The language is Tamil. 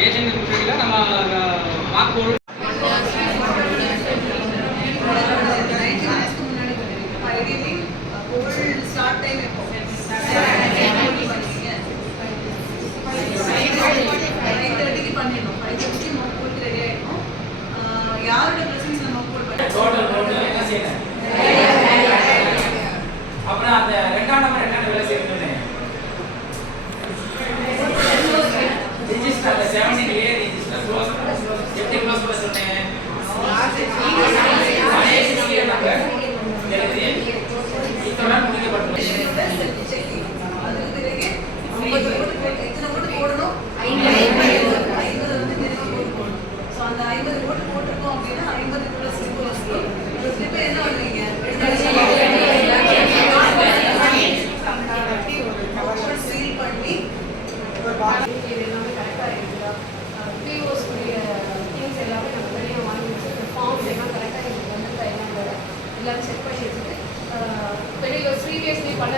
ஏஜென்ட் முறையில் நம்ம வாக்கு அப்புறம் அந்த ரெண்டாம் நம்பர் என்ன வேலை செய்யணும் ரிஜிஸ்டர்ல 17A ரிஜிஸ்டர் க்ளோஸ் எப்படி க்ளோஸ் பண்ண சொன்னேன் அதே நம்பர் எழுதி இதோட முடிக்கப்பட்டது அதுக்கு பிறகு 50 ஓட்டு எத்தனை ஓட்டு போடணும் 50 வந்து திரும்ப போடணும் சோ அந்த 50 ஓட்டு போட்டுறோம் அப்படினா 50 பிளஸ் இந்த ஸ்லிப் என்ன பண்ணுவீங்க சீல் பண்ணி எல்லாமே கரெக்டாக இருக்குதா பிஓஸ் திங்ஸ் எல்லாமே நம்ம வெளியே வாங்கி வச்சு ஃபார்ம்ஸ் எல்லாம் கரெக்டாக எங்களுக்கு வந்து எல்லாமே செக் பண்ணி வச்சுட்டு வெளியே ப்ரீவியஸ்லி பண்ண